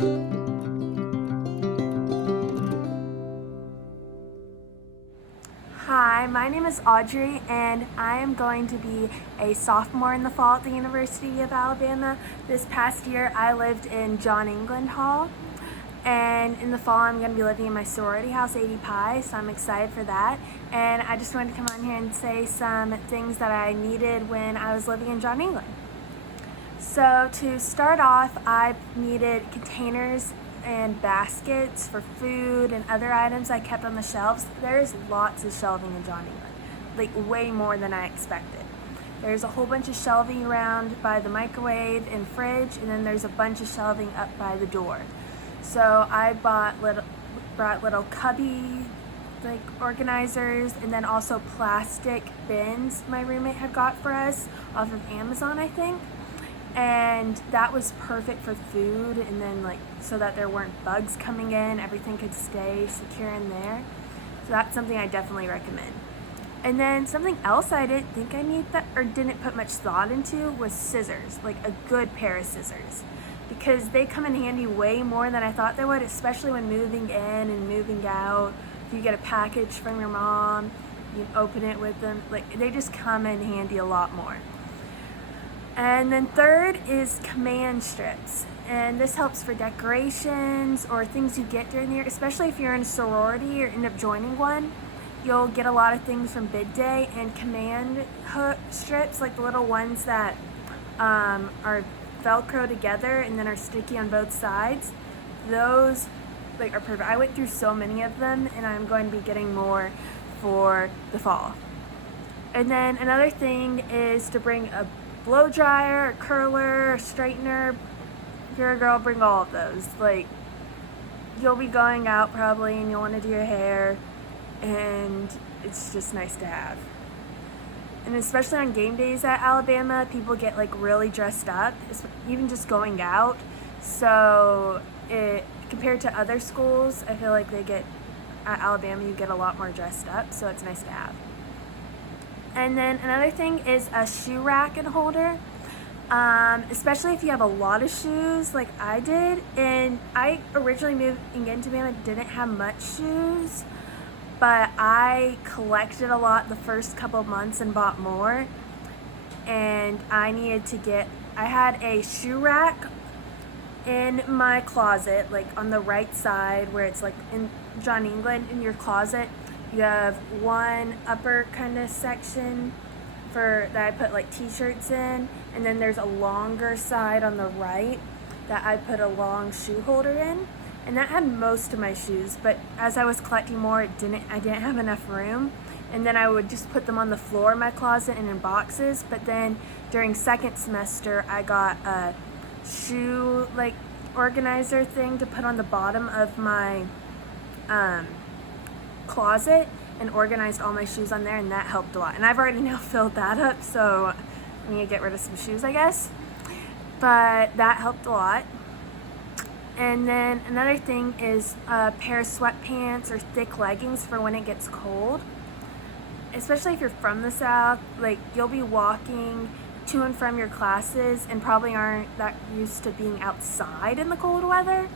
Hi, my name is Audrey, and I am going to be a sophomore in the fall at the University of Alabama. This past year, I lived in John England Hall, and in the fall, I'm going to be living in my sorority house, 80 Pi, so I'm excited for that. And I just wanted to come on here and say some things that I needed when I was living in John England. So to start off, I needed containers and baskets for food and other items I kept on the shelves. There's lots of shelving in John England, like way more than I expected. There's a whole bunch of shelving around by the microwave and fridge, and then there's a bunch of shelving up by the door. So I brought little cubby organizers, and then also plastic bins my roommate had got for us off of Amazon, I think. And that was perfect for food, and then so that there weren't bugs coming in, everything could stay secure in there. So that's something I definitely recommend. And then something else I didn't think I need didn't put much thought into was scissors, like a good pair of scissors, because they come in handy way more than I thought they would, especially when moving in and moving out. If you get a package from your mom, you open it with them, they just come in handy a lot more. And then third is command strips, and this helps for decorations or things you get during the year, especially if you're in a sorority or end up joining one. You'll get a lot of things from bid day, and command hook strips, like the little ones that are Velcro together and then are sticky on both sides, those are perfect. I went through so many of them, and I'm going to be getting more for the fall. And then another thing is to bring a blow dryer, a curler, a straightener. If you're a girl, bring all of those. You'll be going out probably, and you'll want to do your hair, and it's just nice to have. And especially on game days at Alabama, people get really dressed up, even just going out. So compared to other schools, I feel like at Alabama you get a lot more dressed up, so it's nice to have. And then another thing is a shoe rack and holder, especially if you have a lot of shoes like I did. And I originally moving into Alabama didn't have much shoes, but I collected a lot the first couple months and bought more. And I had a shoe rack in my closet, on the right side where it's in John England in your closet. You have one upper kind of section that I put t-shirts in, and then there's a longer side on the right that I put a long shoe holder in, and that had most of my shoes. But as I was collecting more, I didn't have enough room, and then I would just put them on the floor in my closet and in boxes. But then during second semester, I got a shoe organizer thing to put on the bottom of my closet, and organized all my shoes on there, and that helped a lot. And I've already now filled that up, so I need to get rid of some shoes, I guess. But that helped a lot. And then another thing is a pair of sweatpants or thick leggings for when it gets cold. Especially if you're from the South, you'll be walking to and from your classes and probably aren't that used to being outside in the cold weather.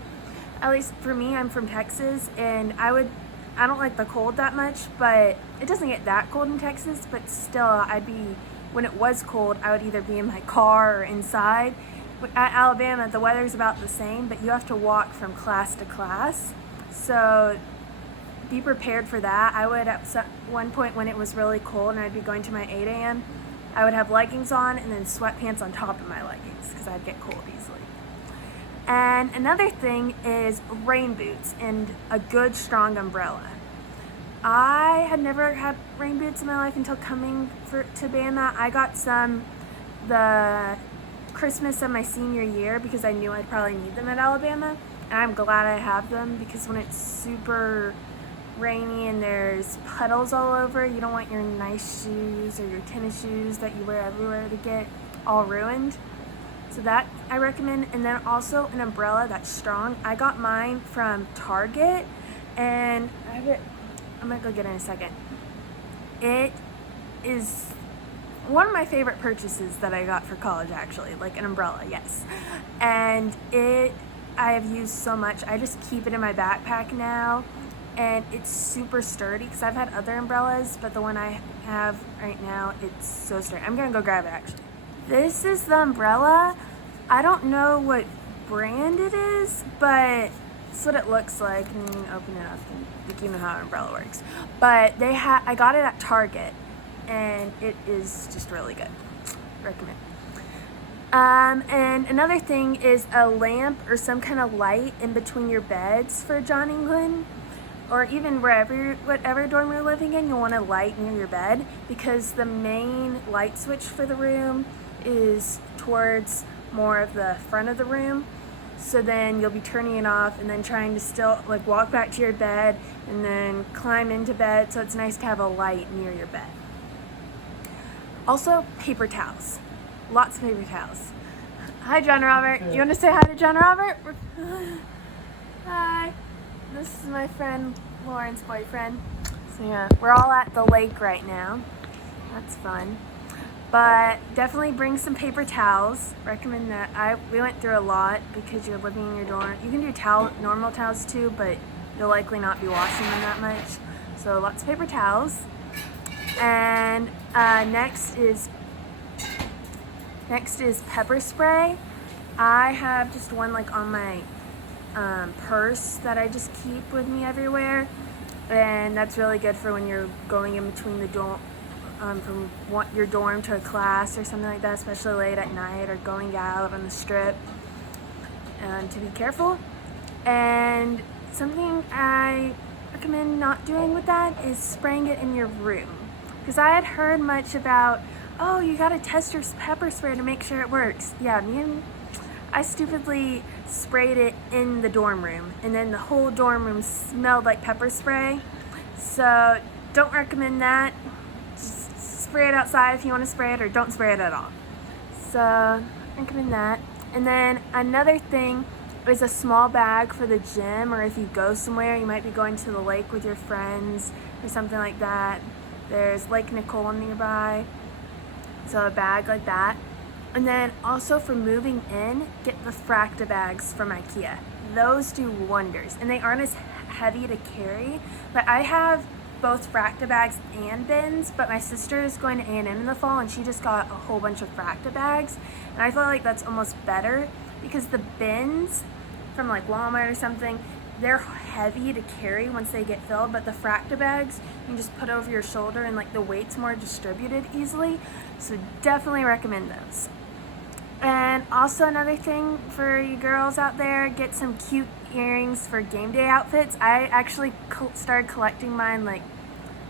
At least for me, I'm from Texas, and I don't like the cold that much, but it doesn't get that cold in Texas. But still, when it was cold, I would either be in my car or inside. At Alabama, the weather's about the same, but you have to walk from class to class. So be prepared for that. I would, at one point when it was really cold and I'd be going to my 8 a.m., I would have leggings on and then sweatpants on top of my leggings because I'd get cold easily. And another thing is rain boots and a good strong umbrella. I had never had rain boots in my life until coming to Bama. I got some the Christmas of my senior year because I knew I'd probably need them at Alabama. And I'm glad I have them, because when it's super rainy and there's puddles all over, you don't want your nice shoes or your tennis shoes that you wear everywhere to get all ruined. So that I recommend. And then also an umbrella that's strong. I got mine from Target, and I'm gonna go get it in a second. It is one of my favorite purchases that I got for college, actually, an umbrella, yes. And it I have used so much. I just keep it in my backpack now, and it's super sturdy because I've had other umbrellas, but the one I have right now, it's so sturdy. I'm gonna go grab it actually. This is the umbrella. I don't know what brand it is, but it's what it looks like. And you can open it up and you know how an umbrella works. But I got it at Target, and it is just really good. Recommend. And another thing is a lamp or some kind of light in between your beds for John England, or even whatever dorm you're living in. You want a light near your bed because the main light switch for the room is towards more of the front of the room. So then you'll be turning it off and then trying to still like walk back to your bed and then climb into bed. So it's nice to have a light near your bed. Also, paper towels. Lots of paper towels. Hi, John Robert. You want to say hi to John Robert? Hi. This is my friend Lauren's boyfriend. So yeah, we're all at the lake right now. That's fun. But definitely bring some paper towels. Recommend that. We went through a lot because you're living in your dorm. You can do normal towels too, but you'll likely not be washing them that much. So lots of paper towels. And next is pepper spray. I have just one like on my purse that I just keep with me everywhere, and that's really good for when you're going in between the dorm, from your dorm to a class or something like that, especially late at night or going out on the strip, and to be careful. And something I recommend not doing with that is spraying it in your room, because I had heard much about, oh, you gotta test your pepper spray to make sure it works. Yeah, I stupidly sprayed it in the dorm room, and then the whole dorm room smelled like pepper spray. So don't recommend that. Just spray it outside if you want to spray it, or don't spray it at all. So recommend that. And then another thing is a small bag for the gym, or if you go somewhere, you might be going to the lake with your friends or something like that. There's Lake Nicole nearby. So a bag like that. And then also for moving in, get the Fracta bags from IKEA. Those do wonders, and they aren't as heavy to carry. But I have both Fracta bags and bins, but my sister is going to A&M in the fall, and she just got a whole bunch of Fracta bags. And I feel like that's almost better, because the bins from like Walmart or something, they're heavy to carry once they get filled, but the Fracta bags you can just put over your shoulder, and like the weight's more distributed easily. So definitely recommend those. And also another thing for you girls out there, get some cute earrings for game day outfits. I actually started collecting mine like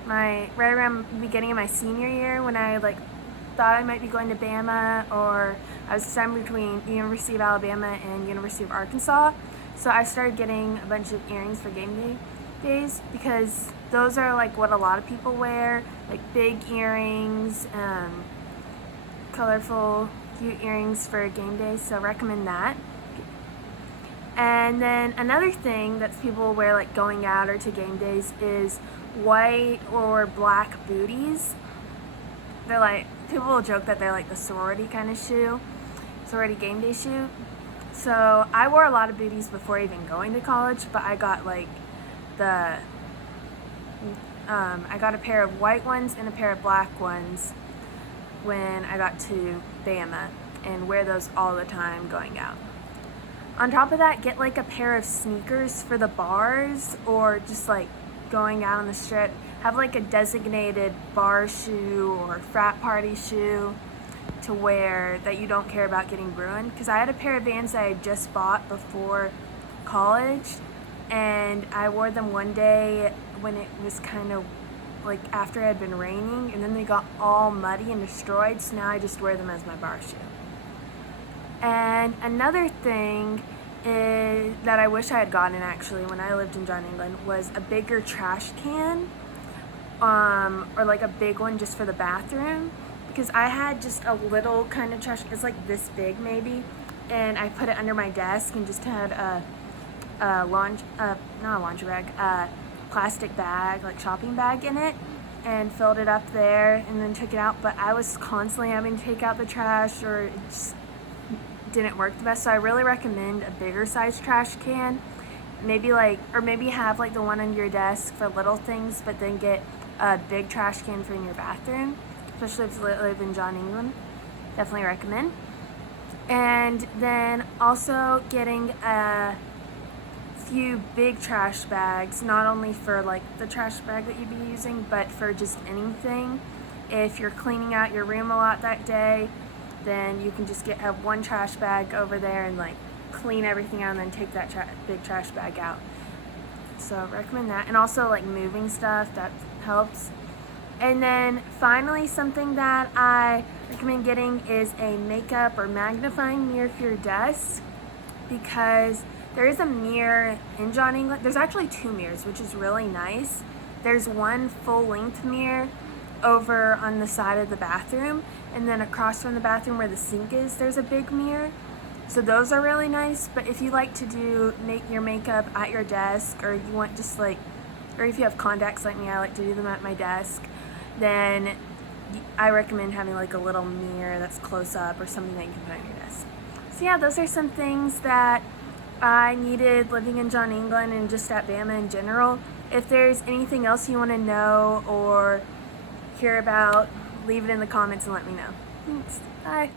right around the beginning of my senior year, when I like thought I might be going to Bama, or I was deciding between University of Alabama and University of Arkansas. So I started getting a bunch of earrings for game days, because those are like what a lot of people wear, like big earrings, colorful, cute earrings for game day. So recommend that. And then another thing that people wear like going out or to game days is white or black booties. They're like, people will joke that they're like the sorority kind of shoe, sorority game day shoe. So I wore a lot of booties before even going to college, but I got like I got a pair of white ones and a pair of black ones when I got to Bama, and wear those all the time going out. On top of that, get like a pair of sneakers for the bars, or just like going out on the strip. Have like a designated bar shoe or frat party shoe to wear that you don't care about getting ruined. Because I had a pair of Vans that I had just bought before college, and I wore them one day when it was kind of like after it had been raining, and then they got all muddy and destroyed, so now I just wear them as my bar shoe. And another thing is that I wish I had gotten actually when I lived in John England was a bigger trash can, or like a big one just for the bathroom, because I had just a little kind of trash, it's like this big maybe, and I put it under my desk and just had not a laundry bag, plastic bag, like shopping bag in it, and filled it up there and then took it out. But I was constantly having to take out the trash, or just didn't work the best. So I really recommend a bigger size trash can. Maybe maybe have like the one under your desk for little things, but then get a big trash can for in your bathroom, especially if you live in John England. Definitely recommend. And then also getting a few big trash bags, not only for like the trash bag that you'd be using, but for just anything. If you're cleaning out your room a lot that day, then you can just have one trash bag over there and like clean everything out and then take that big trash bag out. So recommend that. And also like moving stuff, that helps. And then finally, something that I recommend getting is a makeup or magnifying mirror for your desk, because there is a mirror in John England. There's actually 2 mirrors, which is really nice. There's one full-length mirror over on the side of the bathroom, and then across from the bathroom where the sink is, there's a big mirror. So those are really nice. But if you like to make your makeup at your desk, or you want just like, or if you have contacts like me, I like to do them at my desk, then I recommend having like a little mirror that's close up or something that you can put on your desk. So yeah, those are some things that I needed living in John England and just at Bama in general. If there's anything else you want to know or hear about, leave it in the comments and let me know. Thanks. Bye.